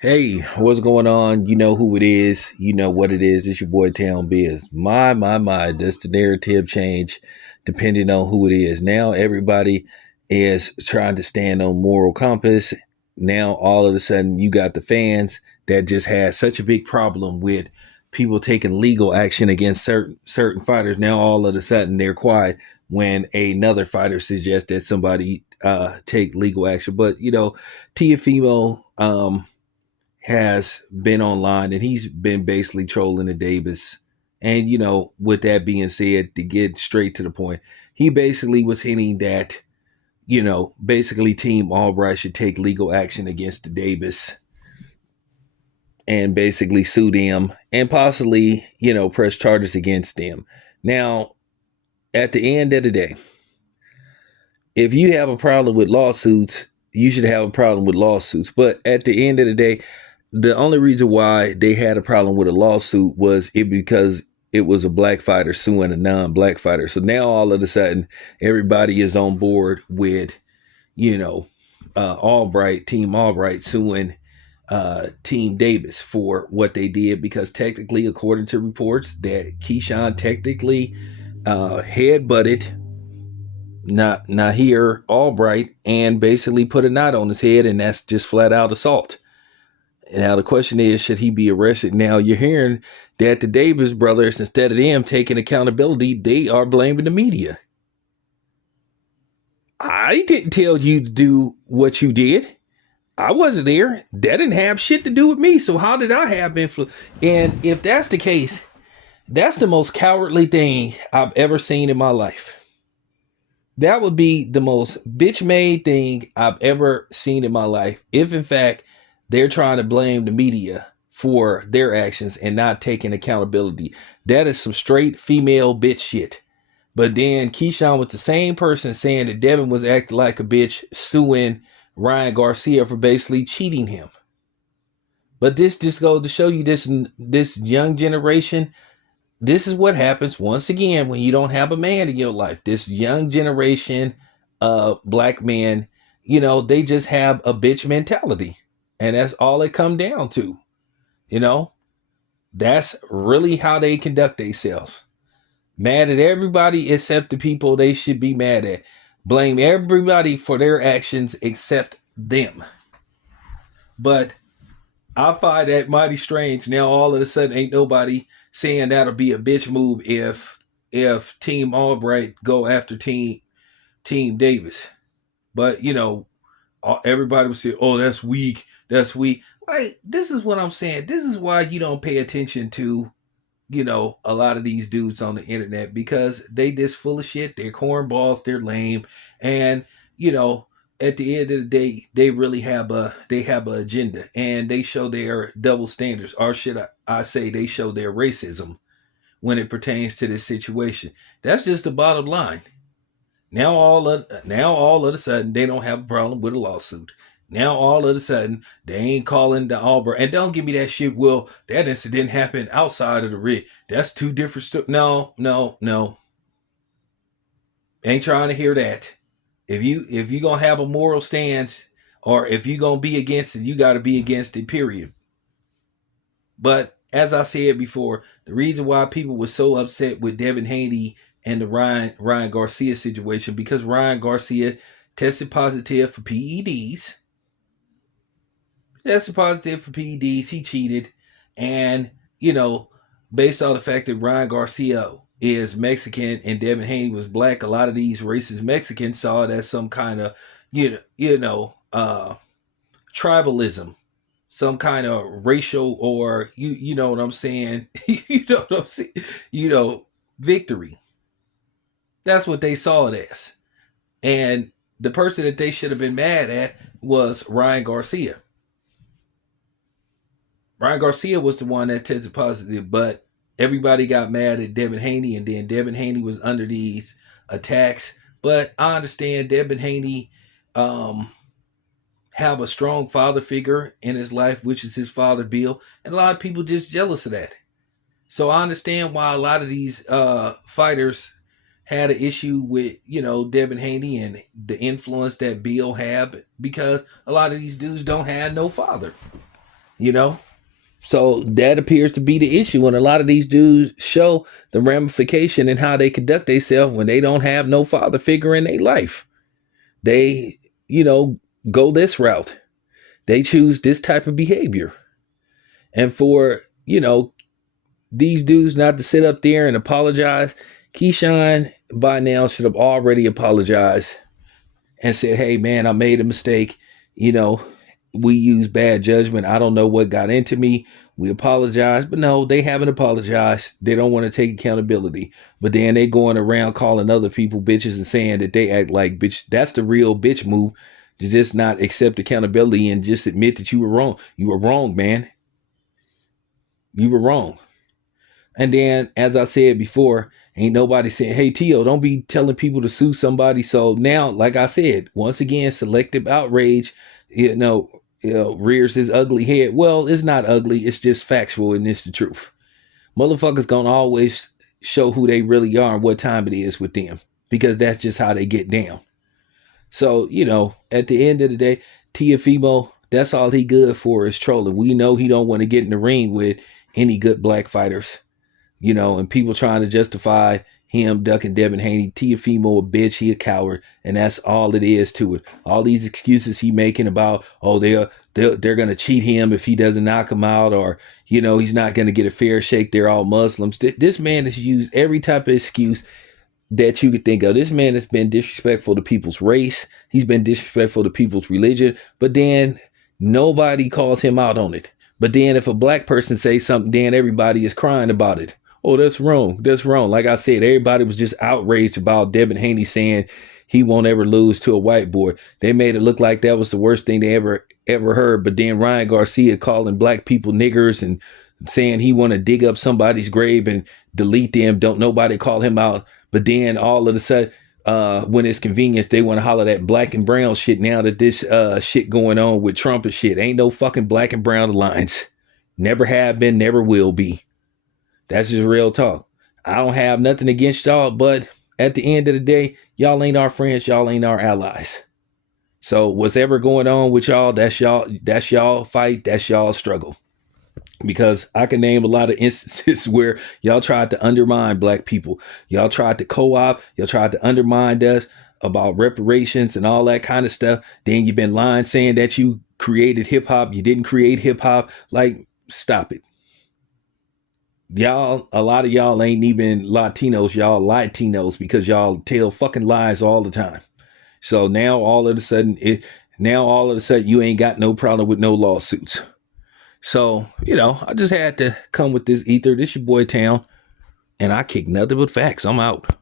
Hey, what's going on? You know who it is. You know what it is. It's your boy Town Biz. My. Does the narrative change depending on who it is? Now everybody is trying to stand on moral compass. Now all of a sudden you got the fans that just had such a big problem with people taking legal action against certain fighters. Now all of a sudden they're quiet when another fighter suggests that somebody take legal action. But Teofimo has been online and he's been basically trolling the Davis. And, with that being said, to get straight to the point, he basically was hinting that, basically Team Albright should take legal action against the Davis and basically sue them and possibly, press charges against them. Now, at the end of the day, if you have a problem with lawsuits, you should have a problem with lawsuits. But at the end of the day, the only reason why they had a problem with a lawsuit was because it was a black fighter suing a non-black fighter. So now all of a sudden, everybody is on board with, Team Albright suing Team Davis for what they did because technically, according to reports, that Keyshawn technically head-butted not here Albright and basically put a knot on his head, and that's just flat out assault. Now the question is, should he be arrested? Now you're hearing that the Davis brothers, instead of them taking accountability, they are blaming the media. I didn't tell you to do what you did. I wasn't there. That didn't have shit to do with me. So how did I have influence? And if that's the case, that's the most cowardly thing I've ever seen in my life. That would be the most bitch made thing I've ever seen in my life. If in fact they're trying to blame the media for their actions and not taking accountability. That is some straight female bitch shit. But then Keyshawn was the same person saying that Devin was acting like a bitch, suing Ryan Garcia for basically cheating him. But this just goes to show you this young generation. This is what happens once again when you don't have a man in your life. This young generation of black men, they just have a bitch mentality. And that's all it come down to. That's really how they conduct themselves. Mad at everybody except the people they should be mad at. Blame everybody for their actions except them. But I find that mighty strange. Now all of a sudden ain't nobody saying that'll be a bitch move if Team Albright go after Team Davis. But everybody would say, "Oh, that's weak. That's weak." Like, this is what I'm saying. This is why you don't pay attention to, a lot of these dudes on the internet because they just full of shit. They're cornballs. They're lame, and at the end of the day, they really have a agenda, and they show their double standards, or should I say, they show their racism when it pertains to this situation. That's just the bottom line. Now all of a sudden they don't have a problem with a lawsuit. Now all of a sudden they ain't calling the Auburn. And don't give me that shit. Well, that incident happened outside of the rig. That's two different stuff. No. Ain't trying to hear that. If you gonna have a moral stance, or if you gonna be against it, you got to be against it. Period. But as I said before, the reason why people were so upset with Devin Haney and the Ryan Garcia situation, because Ryan Garcia tested positive for PEDs. Tested positive for PEDs. He cheated. And, based on the fact that Ryan Garcia is Mexican and Devin Haney was black, a lot of these racist Mexicans saw it as some kind of, tribalism, some kind of racial, or you know what I'm saying, victory. That's what they saw it as. And the person that they should have been mad at was Ryan Garcia. Ryan Garcia was the one that tested positive, but everybody got mad at Devin Haney, and then Devin Haney was under these attacks. But I understand Devin Haney have a strong father figure in his life, which is his father, Bill, and a lot of people just jealous of that. So I understand why a lot of these fighters had an issue with, Devin Haney and the influence that Bill had, because a lot of these dudes don't have no father. you know? So that appears to be the issue. And a lot of these dudes show the ramification in how they conduct themselves when they don't have no father figure in their life. They, go this route. They choose this type of behavior. And for, these dudes not to sit up there and apologize, Keyshawn by now should have already apologized and said, hey, man, I made a mistake. We use bad judgment. I don't know what got into me. We apologize. But no, they haven't apologized. They don't want to take accountability. But then they going around calling other people bitches and saying that they act like bitch. That's the real bitch move, to just not accept accountability and just admit that you were wrong. You were wrong, man. You were wrong. And then, as I said before, ain't nobody saying, hey, Tio, don't be telling people to sue somebody. So now, like I said, once again, selective outrage, rears his ugly head. Well, it's not ugly. It's just factual, and it's the truth. Motherfuckers gonna always show who they really are and what time it is with them, because that's just how they get down. So, at the end of the day, Teofimo, that's all he good for is trolling. We know he don't want to get in the ring with any good black fighters. And people trying to justify him ducking Devin Haney. Teofimo a bitch, he a coward, and that's all it is to it. All these excuses he making about, they're gonna cheat him if he doesn't knock him out, or he's not gonna get a fair shake. They're all Muslims. This man has used every type of excuse that you could think of. This man has been disrespectful to people's race. He's been disrespectful to people's religion, but then nobody calls him out on it. But then if a black person says something, then everybody is crying about it. Oh, that's wrong. That's wrong. Like I said, everybody was just outraged about Devin Haney saying he won't ever lose to a white boy. They made it look like that was the worst thing they ever heard. But then Ryan Garcia calling black people niggers and saying he want to dig up somebody's grave and delete them. Don't nobody call him out. But then all of a sudden, when it's convenient, they want to holler that black and brown shit now that this shit going on with Trump and shit. Ain't no fucking black and brown alliance. Never have been, never will be. That's just real talk. I don't have nothing against y'all, but at the end of the day, y'all ain't our friends. Y'all ain't our allies. So what's ever going on with y'all, that's y'all fight. That's y'all struggle. Because I can name a lot of instances where y'all tried to undermine black people. Y'all tried to co-op. Y'all tried to undermine us about reparations and all that kind of stuff. Then you've been lying saying that you created hip hop. You didn't create hip hop. Like, stop it. Y'all, a lot of y'all ain't even Latinos. Y'all Latinos because y'all tell fucking lies all the time. So now all of a sudden you ain't got no problem with no lawsuits. So, I just had to come with this ether. This your boy Town, and I kick nothing but facts. I'm out.